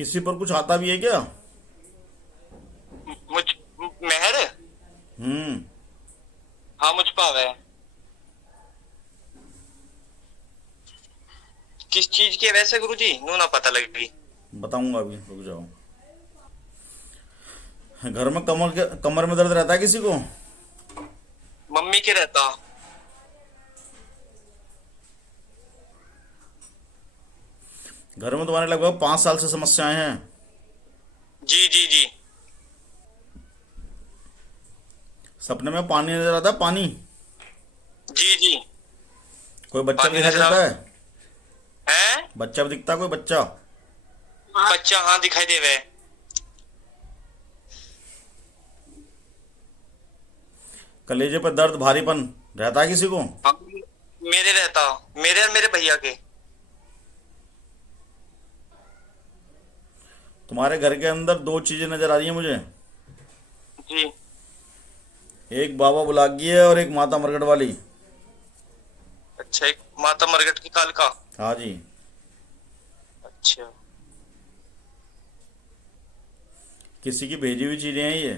किसी पर कुछ आता भी है क्या? मुझ मेहर। हम्म। हाँ मुझ पावे। किस चीज के वैसे गुरुजी नू ना पता लगेगी। बताऊंगा अभी, रुक जाओ। घर में कमर में दर्द रहता है किसी को? मम्मी के रहता। घर में तुम्हारे लगभग 5 साल से समस्याएं हैं। जी जी जी। सपने में पानी नजर आता है, पानी। जी जी। कोई बच्चा भी पानी दिखाई नजर देता आवे। है? हैं? बच्चा भी दिखता है, कोई बच्चा? बच्चा हाँ दिखाई देवे। कलेजे पर दर्द, भारीपन रहता है किसी को? हाँ मेरे रहता। मेरे और मेरे भैया के। तुम्हारे घर के अंदर दो चीजें नजर आ रही हैं मुझे। जी। एक बाबा बुलागी है और एक माता मरकट वाली। अच्छा एक माता मरगट की काल का। हाँ जी। अच्छा। किसी की भेजी हुई चीजें हैं ये।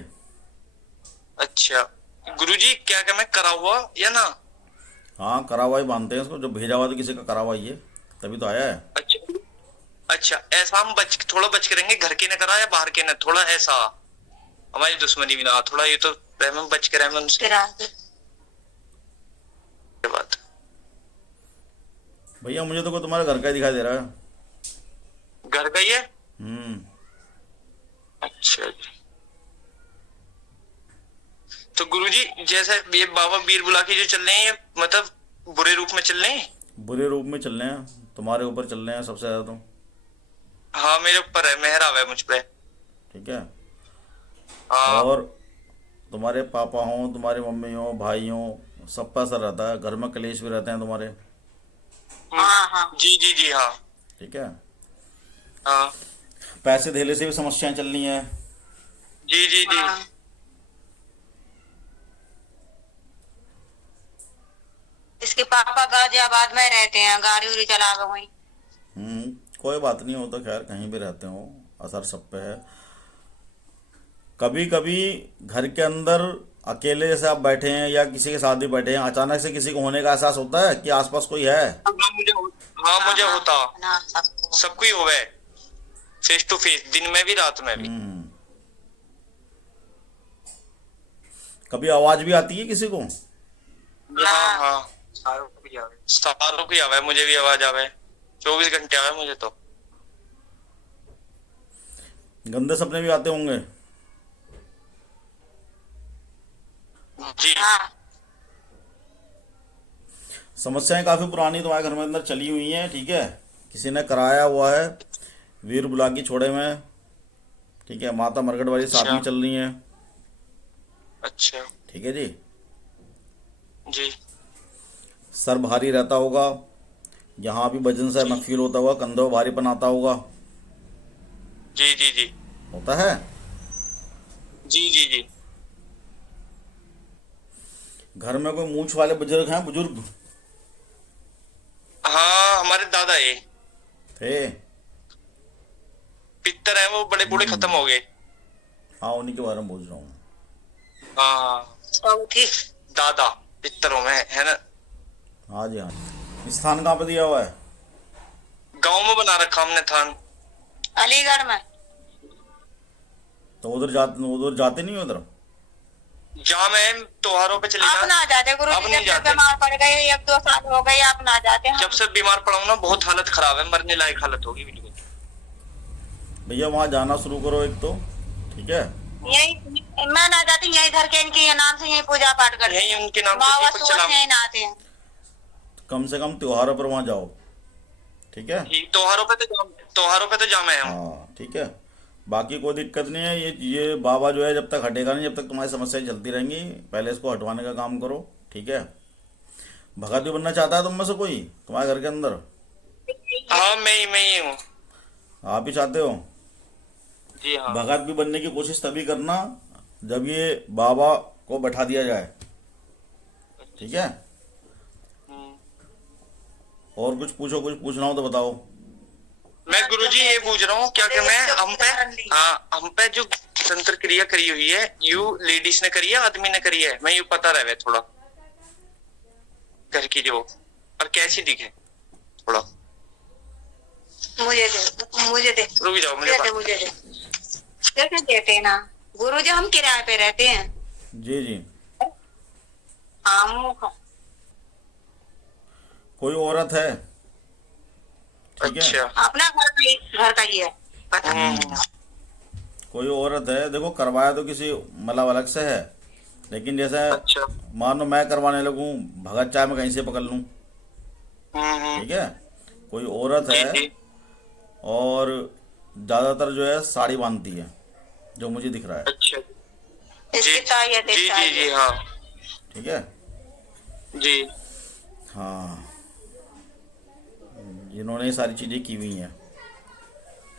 अच्छा गुरुजी क्या क्या मैं करा हुआ या ना। हाँ, करा हुआ ही मानते हैं इसको, जो भेजा हुआ तो किसी का करा हुआ ही है, तभी तो आया है। अच्छा। अच्छा ऐसा हम बच थोड़ा बच के रहेंगे घर के न करा या बाहर के न थोड़ा ऐसा। हमारी दुश्मनी भी ना थोड़ा ये तो रहम बच के रहम उनसे बात। भैया मुझे तो कोई तुम्हारे घर का ही दिखाई दे रहा है। घर का ही है। हम्म। अच्छा जी। तो गुरुजी जैसे ये बाबा बीर बुला के जो चल रहे हैं ये मतलब बुरे रूप में चल रहे हैं। बुरे रूप में चल रहे हैं, तुम्हारे ऊपर चल रहे हैं सबसे ज्यादा तो। हाँ मेरे ऊपर है मेहर आवा है मुझ पे। ठीक है। हाँ। और तुम्हारे पापा हों, तुम्हारी मम्मी हो, भाई हो, सब पर असर रहता है। घर में कलेश भी रहते हैं तुम्हारे। हाँ हाँ जी जी जी हाँ। ठीक है। हाँ पैसे धेले से भी समस्याएं चल रही हैं। जी जी जी। इसके पापा गाजियाबाद में रहते हैं, गाड़ी उड़ी चला के वहीं। हम्म। कोई बात नहीं हो तो, खैर कहीं भी रहते हो, असर सब पे है। कभी कभी घर के अंदर अकेले जैसे आप बैठे हैं या किसी के साथ भी बैठे हैं, अचानक से किसी को होने का एहसास होता है कि आसपास कोई है। हाँ मुझे हाँ मुझे होता। ना सबको। सबको ही होवे। फेस टू फेस दिन में भी रात में भी। हम्म। कभी आवाज भी आती है किसी को? हाँ हाँ। सारों को ही आवे मुझे भी आवाज आवे। 24 घंटे आवे मुझे तो। गंदे सपने भी आते होंगे? जी। हाँ समस्याएं काफी पुरानी तुम्हारे घर में अंदर चली हुई हैं, ठीक है। किसी ने कराया हुआ है, वीर बुलाकी छोड़े में। ठीक है, माता मरकट वाली साथ अच्छा। में चल रही है। अच्छा। ठीक है जी। जी सर भारी रहता होगा, यहाँ भी वजन से जी मैं फील होता होगा, कंधों में भारीपन आता होगा। जी जी जी होता है। जी जी जी। घर में कोई मूछ वाले बुजुर्ग हैं, बुजुर्ग? हाँ हमारे दादा ये थे। पितर है वो बड़े बूढ़े खत्म हो गए। हाँ, उन्हीं के बारे में पूछ रहा हूँ। हाँ चौथी। दादा पितरों में है ना। हाँ जी, हाँ जी। स्थान कहाँ पे दिया हुआ है? गांव में बना रखा हमने थान। अलीगढ़ में। तो उधर जाते नहीं हो उधर? जहाँ मैं त्योहारों पे चले आप जाए। ना जाते गुरु अब जी, नहीं जब से जाते। बीमार पड़ गए 1-2 साल हो गए आप ना जाते हैं। जब से बीमार पड़ा हूं ना बहुत हालत खराब है मरने लायक हालत होगी बिल्कुल। भैया वहाँ जाना शुरू करो एक तो। ठीक है। यही मैं ना जाती, यही धर के इनके नाम से यही पूजा पाठ करते यही हैं। उनके नाम से बाबा दीपक सुबह चला। से यही नहाते हैं। कम से कम त्योहारों पर वहाँ जाओ। ठीक है। ठीक त्योहारों पे तो जामे हम। हाँ ठीक है। बाकी कोई दिक्कत नहीं है। ये बाबा जो है जब तक हटेगा नहीं, जब तक तुम्हारी समस्याएं चलती रहेंगी। पहले इसको हटवाने का काम करो। ठीक है। भगत भी बनना चाहता है तुम में से कोई तुम्हारे घर के अंदर? हाँ मैं ही हूँ। आप ही चाहते हो? जी हाँ। भगत भी बनने की कोशिश तभी करना जब ये बाबा को बैठा दिया जाए। ठीक है। हम्म। और कुछ पूछो, कुछ पूछना हो तो बताओ। मैं गुरुजी ये पूछ रहा हूँ क्या कि मैं हम पे, हाँ हम पे जो तंत्र क्रिया करी हुई है यू लेडीज ने करी है आदमी ने करी है, मैं यू पता रहे थोड़ा घर की जो और कैसी दिखे थोड़ा। मुझे दे, मुझे दे, रुक जाओ मुझे दे, मुझे दे, कैसे देते ना गुरुजी, हम किराए पे रहते हैं। जी जी। हाँ मुँह का। कोई औरत है, ठीक है, अच्छा अपना घर का ही है, पता कोई औरत है, देखो करवाया तो किसी मतलब अलग से है, लेकिन जैसे अच्छा मानो मैं करवाने लगूं, भगत चाय में कहीं से पकड़ लूं, हम्म, ठीक है। कोई औरत जी है जी और ज़्यादातर जो है साड़ी बांधती है, जो मुझे दिख रहा है, अच्छा इसकी ताई है, जी जी जी हाँ ठीक है। जी हाँ, जिन्होंने ये सारी चीज़ें की हुई हैं।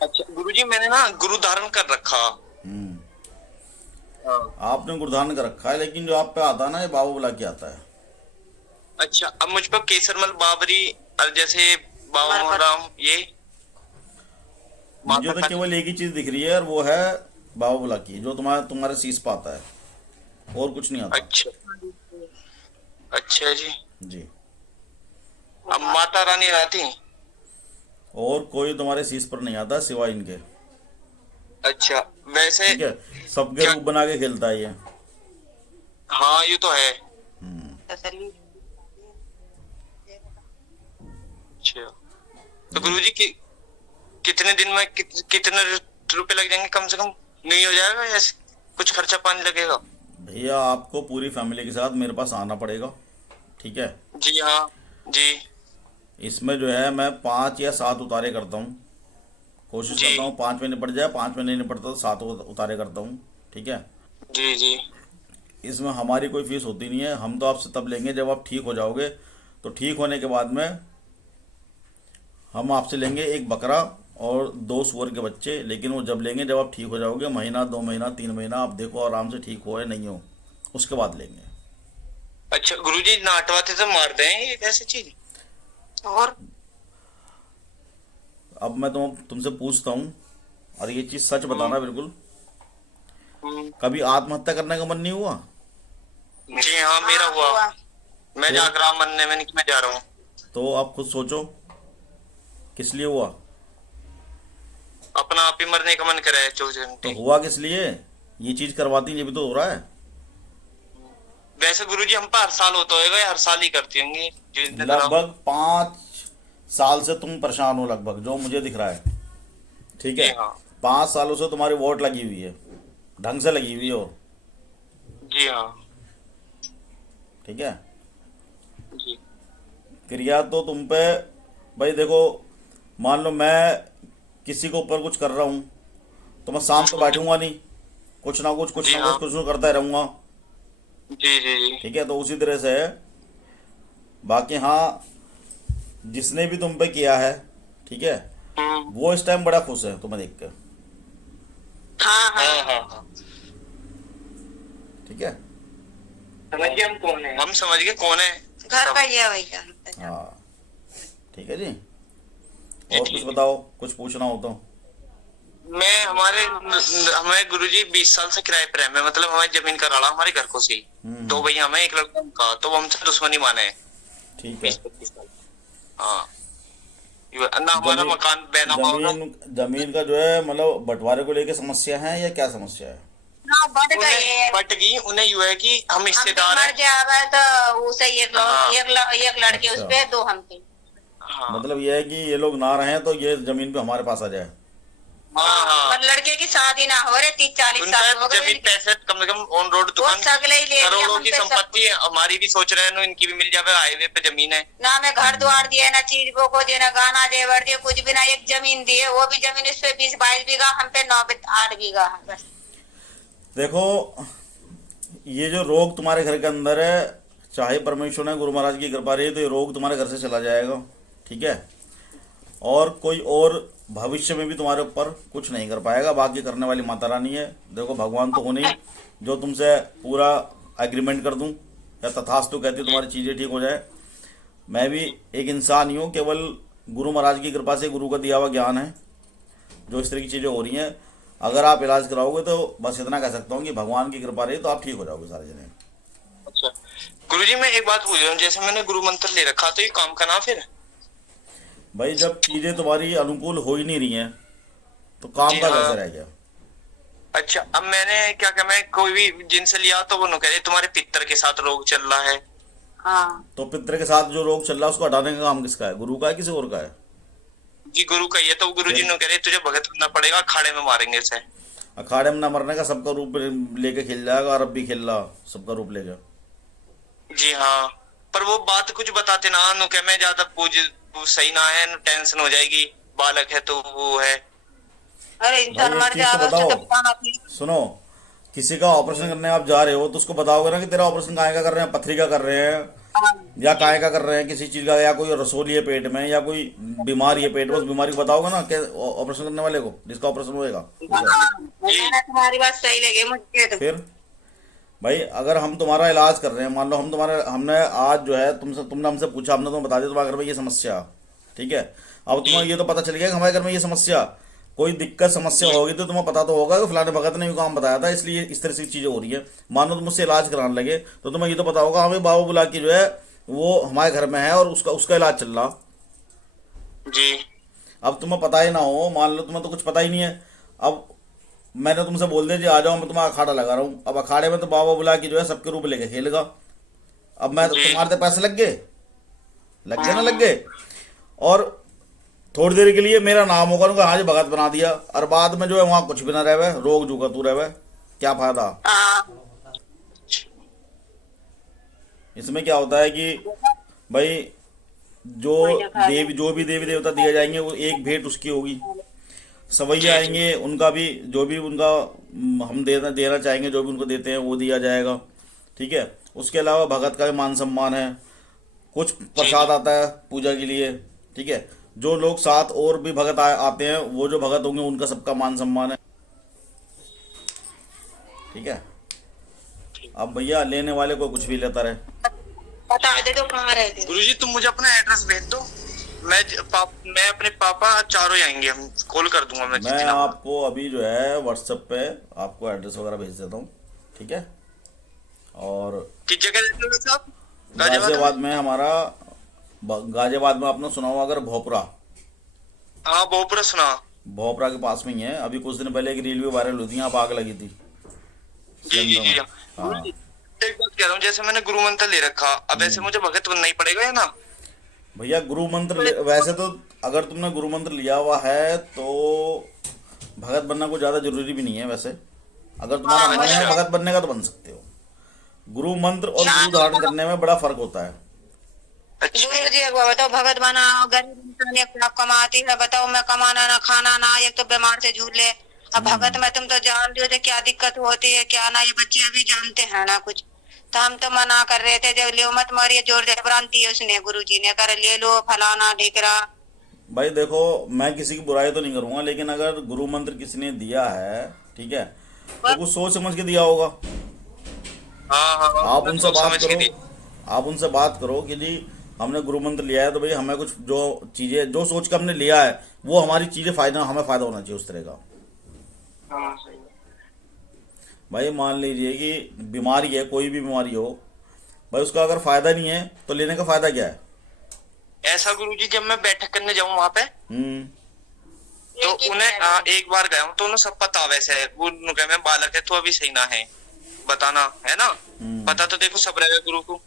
अच्छा गुरुजी मैंने ना गुरु धारण कर रखा। हम्म, हाँ। आपने गुरधान कर रखा है, लेकिन जो आप पे आता है ना, ये बाबू बुला के आता है। अच्छा अब मुझ पर केसरमल बाबरी और जैसे बाबा मोहराम ये मुझे माता तो का केवल एक ही चीज़ दिख रही है, और वो है बाबू बुला की, जो तुम्हारे शीश पे आता है, और कुछ नहीं आता। अच्छा अच्छा जी। जी। अब माता रानी आती। और कोई तुम्हारे शीश पर नहीं आता सिवाय इनके, अच्छा वैसे ठीक है। सबके क्या- रूप बना के खेलता है ये। हाँ ये तो है। तसल्ली। अच्छा तो गुरुजी की कितने दिन में कितने रुपए लग जाएंगे कम से कम, नहीं हो जाएगा या कुछ खर्चा पानी लगेगा? भैया आपको पूरी फैमिली के साथ मेरे पास आना पड़ेगा, ठीक है। जी हाँ जी इसमें जो है मैं 5 या 7 उतारे करता हूँ, कोशिश जी करता हूँ 5 में निपट जाए, 5 में नहीं निपटता तो 7 उतारे करता हूँ, ठीक है। जी जी इसमें हमारी कोई फीस होती नहीं है, हम तो आपसे तब लेंगे जब आप ठीक हो जाओगे। तो ठीक होने के बाद में हम आपसे लेंगे एक बकरा और 2 सूअर के बच्चे, लेकिन वो जब लेंगे जब आप ठीक हो जाओगे, महीना 2 महीना 3 महीना आप देखो आराम से ठीक हो या नहीं हो, उसके बाद लेंगे। अच्छा गुरुजी नाटवाते तो मार दें ये कैसी चीज? और अब मैं तुमसे पूछता हूँ, और ये चीज़ सच बताना बिल्कुल, कभी आत्महत्या करने का मन नहीं हुआ? जी हाँ मेरा हुआ। मैं जाग रहा मनने में, नहीं मैं जा रहा हूँ। तो आप खुद सोचो किस लिए हुआ। अपना आप ही मरने का मन करे है 24 तो घंटे। हुआ किस लिए? ये चीज़ करवाती ये भी तो हो रहा है। वैसे गुरुजी हम पर हर साल होता होगा या हर साल ही करती होंगी जिस दिन कराओ? लगभग 5 साल से तुम परेशान हो, लगभग जो मुझे दिख रहा है, ठीक है। जी हाँ 5 सालों से तुम्हारी वोट लगी हुई है, ढंग से लगी हुई हो, जी हाँ ठीक है। जी क्रिया तो तुम पे, भाई देखो, मान लो मैं किसी के ऊपर कुछ कर रहा हूँ तो मैं शांत तो बैठूंगा नहीं, कुछ ना कुछ जी हाँ। करता ही रहूंगा, जी जी जी ठीक है। तो उसी तरह से है। बाकी हाँ, जिसने भी तुम पे किया है, ठीक है, वो इस टाइम बड़ा खुश है तुम्हें देख कर, हाँ हाँ हाँ हाँ हाँ ठीक है। समझ गए हम कौन है, हम समझ गए कौन है। घर का ही है भैया। हाँ ठीक है जी। जी, और ठीक कुछ है। बताओ, कुछ पूछना हो तो। मैं हमें गुरुजी 20 साल से किराए पर है, मैं मतलब हमारी जमीन का राड़ा हमारे घर को सी 2 भैया हमें, एक लड़का उनका, तो वो हमसे दुश्मनी माने है ठीक है। 20-25 साल। हाँ ना हमारा जमीन मकान बहना हुआ होगा। जमीन का जो है मतलब बंटवारे को लेके समस्या है या क्या समस्या है? ना बढ़ गए उन्हें पट गई, उन्हें यू है कि हम हम हिस्सेदार मर हैं। जावे तो उसे हाँ। एक लड़के उस अच्छा। पे 2 हम पे। हाँ मतलब ये है कि ये लोग ना रहें तो ये जमीन पे हमारे पास आ जाए। हाँ हाँ पर लड़के की शादी ना हो रहे 30-40 साल हो उनका गए, जमीन पैसे कम से कम ऑन रोड वो दुकान सगले ही ले लिया करोड़ों की हमसे सब संपत्ति है, हमारी भी सोच रहे हैं इनकी भी मिल जावे, हाईवे पे जमीन है। ना मैं घर द्वार दिए, ना चीज वो को दिए, ना गाना जेवर दिए, कुछ भी ना। एक जमीन दिए, वो भी जमीन इस पे 20-22 बीघा, हम पे 9-8 बीघा है बस। देखो, ये जो रोग तुम्हारे घर के अंदर है, चाहे परमेश्वर ने गुरु महाराज की कृपा रही तो ये रोग तुम्हारे घर से चला जाएगा, ठीक है। और कोई और भविष्य में भी तुम्हारे ऊपर कुछ नहीं कर पाएगा। बाकी करने वाली माता रानी है। देखो, भगवान तो हो नहीं जो तुमसे पूरा एग्रीमेंट कर दूं या तथास्तु कहती तुम्हारी चीज़ें ठीक हो जाए। मैं भी एक इंसान ही हूँ, केवल गुरु महाराज की कृपा से, गुरु का दिया हुआ ज्ञान है, जो इस तरह की चीज़ें हो रही हैं, अगर आप इलाज कराओगे तो बस इतना कह सकता हूँ कि भगवान की कृपा रही तो आप ठीक हो जाओगे सारे जने। अच्छा गुरुजी, मैं एक बात पूछ रहा हूँ, जैसे मैंने गुरु मंत्र ले रखा तो ये काम का ना फिर? भाई जब चीज़ें तुम्हारी अनुकूल हो ही नहीं रही हैं तो काम जी का हाँ। कैसे रह गया? अच्छा, अब मैंने क्या क्या, मैं कोई भी जिनसे लिया तो वो कह रहे तुम्हारे पितर के साथ रोग चल रहा है। हाँ तो पितृ के साथ जो रोग चल रहा है उसको हटाने का काम किसका है? गुरु का है किसी और का है? जी गुरु का ही है, तो गुरु जी फिर ने कह रहे तुझे भगत बनना पड़ेगा, अखाड़े में मारेंगे इसे। अखाड़े में ना मरने का सबका रूप लेके खेल जाएगा, और अब भी खेल रहा सबका रूप लेके। जी हाँ, पर वो बात कुछ बताते ना, नु कह मैं ज्यादा वो सही ना है, नु टेंशन हो जाएगी, बालक है तो वो है। अरे भाई इंसान एक मर चीज तो जाएगा उससे तो बताओ, बताना चाहिए। सुनो, किसी का ऑपरेशन करने आप जा रहे हो तो उसको बताओगे ना कि तेरा ऑपरेशन काहे का कर रहे हैं, पथरी का कर रहे हैं हाँ, या जी काहे का कर रहे हैं, किसी चीज का, या कोई रसोली है पेट में या कोई बीमारी है पेट में, उस बीमारी को बताओगे ना कि ऑपरेशन करने वाले को जिसका ऑपरेशन होएगा, ठीक है? हाँ, मैंने तुम्हारी बात सही लगी मुझे तो। फिर भाई अगर हम तुम्हारा इलाज कर रहे हैं, मान लो हमने आज जो है तुमने हमसे पूछा, हमने तुम्हें बता दिया तुम्हारे घर में ये समस्या, ठीक है? अब तुम्हें ये तो पता चल गया कि हमारे घर में ये समस्या, कोई दिक्कत समस्या होगी तो तुम्हें पता तो होगा कि फलाने भगत ने भी काम बताया था इसलिए इस तरह से चीज़ें हो रही है। मान लो तुम मुझसे इलाज कराने लगे तो तुम्हें ये तो पता होगा हमें बाबू बुला के जो है वो हमारे घर में है और उसका उसका इलाज चल रहा। जी अब तुम्हें पता ही ना हो, मान लो तुम्हें तो कुछ पता ही नहीं है, अब मैंने तुमसे बोल दिया जी आ जाओ मैं तुम्हारा अखाड़ा लगा रहा हूँ, अब अखाड़े में तो बाबा बुला के जो है सबके रूप लेके खेलेगा। अब मैं जी। तुम्हारे तो पैसे लग गए ना, लग गए, और थोड़ी देर के लिए मेरा नाम होगा उनका, हाँ जी भगत बना दिया, और बाद में जो है वहाँ कुछ भी ना रहे, रोग जूगा तू रहे, क्या फायदा? हाँ इसमें क्या होता है कि भाई जो जो भी देवी देवता दिए जाएंगे वो एक भेंट उसकी होगी, सवैया आएंगे उनका भी जो भी उनका हम देना चाहेंगे जो भी उनको देते हैं वो दिया जाएगा, ठीक है? उसके अलावा भगत का भी मान सम्मान है, कुछ प्रसाद आता है पूजा के लिए, ठीक है? जो लोग साथ और भी भगत आते हैं वो जो भगत होंगे उनका सबका मान सम्मान है, ठीक है? अब भैया लेने वाले को कुछ भी लेता रहे। बता दे तो कहाँ रहते। गुरुजी तुम मुझे अपना एड्रेस भेज दो, मैं अपने पापा चारों ही आएंगे, हम कॉल कर दूंगा मैं जिस मैं दिन आऊंगा। आपको अभी जो है व्हाट्सएप पे आपको एड्रेस वगैरह भेज देता हूँ, ठीक है? और किस जगह रहते हो साहब? गाजियाबाद गाजियाबाद में हमारा, गाजियाबाद में आपने सुना होगा अगर भोपरा, हाँ भोपरा सुना। भोपरा के पास में ही है। अभी कुछ दिन पहले एक रील भी वायरल हुई थी, यहाँ पे आग लगी थी जी जी जी सिलेंडर में। हाँ गुरुजी, एक बात कह रहा हूँ, जैसे मैंने गुरु मंत्र ले रखा, अब ऐसे मुझे भगत बनना ही पड़ेगा या ना? भैया गुरु मंत्र वैसे तो अगर तुमने गुरु मंत्र लिया हुआ है तो भगत बनना कोई ज़्यादा जरूरी भी नहीं है वैसे, अगर तुम्हारा मन है अच्छा। भगत बनने का तो बन सकते हो। गुरु मंत्र और गुरु धारण करने में बड़ा फर्क होता है। अच्छा गुरु जी एक बार बताओ, भगत बना गरीब इंसान एक लाख कमाती है, बताओ मैं कमाना ना खाना ना, एक तो बीमार से झूले। अब भगत में तुम तो जान रहे हो क्या दिक्कत होती है क्या ना, ये बच्चे अभी जानते हैं ना कुछ, तो हम तो मना कर रहे थे जब लियो मत मारिए, जोर जबरानती है उसने, गुरु जी ने कर ले लो फलाना ढिकरा। भाई देखो मैं किसी की बुराई तो नहीं करूंगा, लेकिन अगर गुरु मंत्र किसी ने दिया है, ठीक है, तो कुछ सोच समझ के दिया होगा। हाँ हाँ हाँ, आप मैं उनसे तो बात समझ के दी। करो, आप उनसे बात करो कि जी हमने गुरु मंत्र लिया है तो भाई हमें कुछ जो चीज़ें जो सोच के हमने लिया है वो हमारी चीज़ें हमें फ़ायदा होना चाहिए उस तरह का। हाँ, सही है। भाई मान लीजिए कि बीमारी है, कोई भी बीमारी हो, भाई उसका अगर फ़ायदा नहीं है तो लेने का फ़ायदा क्या है? ऐसा गुरुजी, जब मैं बैठक करने जाऊं वहां पे तो एक ही उन्हें है। एक बार गया हूँ तो उन्हें सब पता, वैसे है वो कहा मैं बालक है तो अभी सही ना है, बताना है ना, पता तो देखो सब रहेगा गुरु को।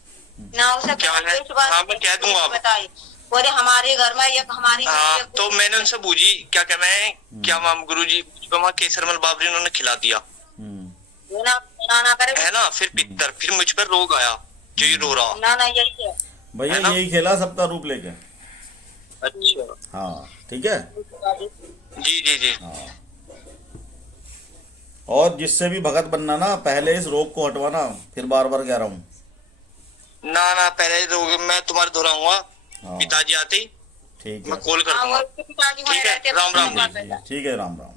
ना उसे क्या है? इस बात हाँ, मैं कह दूंगा अब। बताइए, बोले हमारे घर में एक हमारी हाँ, एक तो मैंने उनसे पूछी क्या क्या मैं क्या माम गुरुजी, वहाँ केसरमल बाबरी उन्होंने खिला दिया हम्म। ना ना करे है ना, फिर पित्तर, फिर मुझ पर रोग आया जो ये रो रहा। ना ना यही है। भैया है ना? यही खेला सबका रूप लेके। अच्छा हाँ ठीक है। जी जी जी। हाँ, और जिससे भी भगत बनना ना पहले इस रोग को हटवाना, फिर बार बार कह रहा हूँ। ना ना, पहले रोग मैं तुम्हारे दोहराऊंगा, हाँ पिताजी आते ही ठीक मैं है, कॉल कर हाँ, दूंगा। वो पिताजी वहीं ठीक है, रहते हैं, राम राम बात जी। है। ठीक है, राम राम।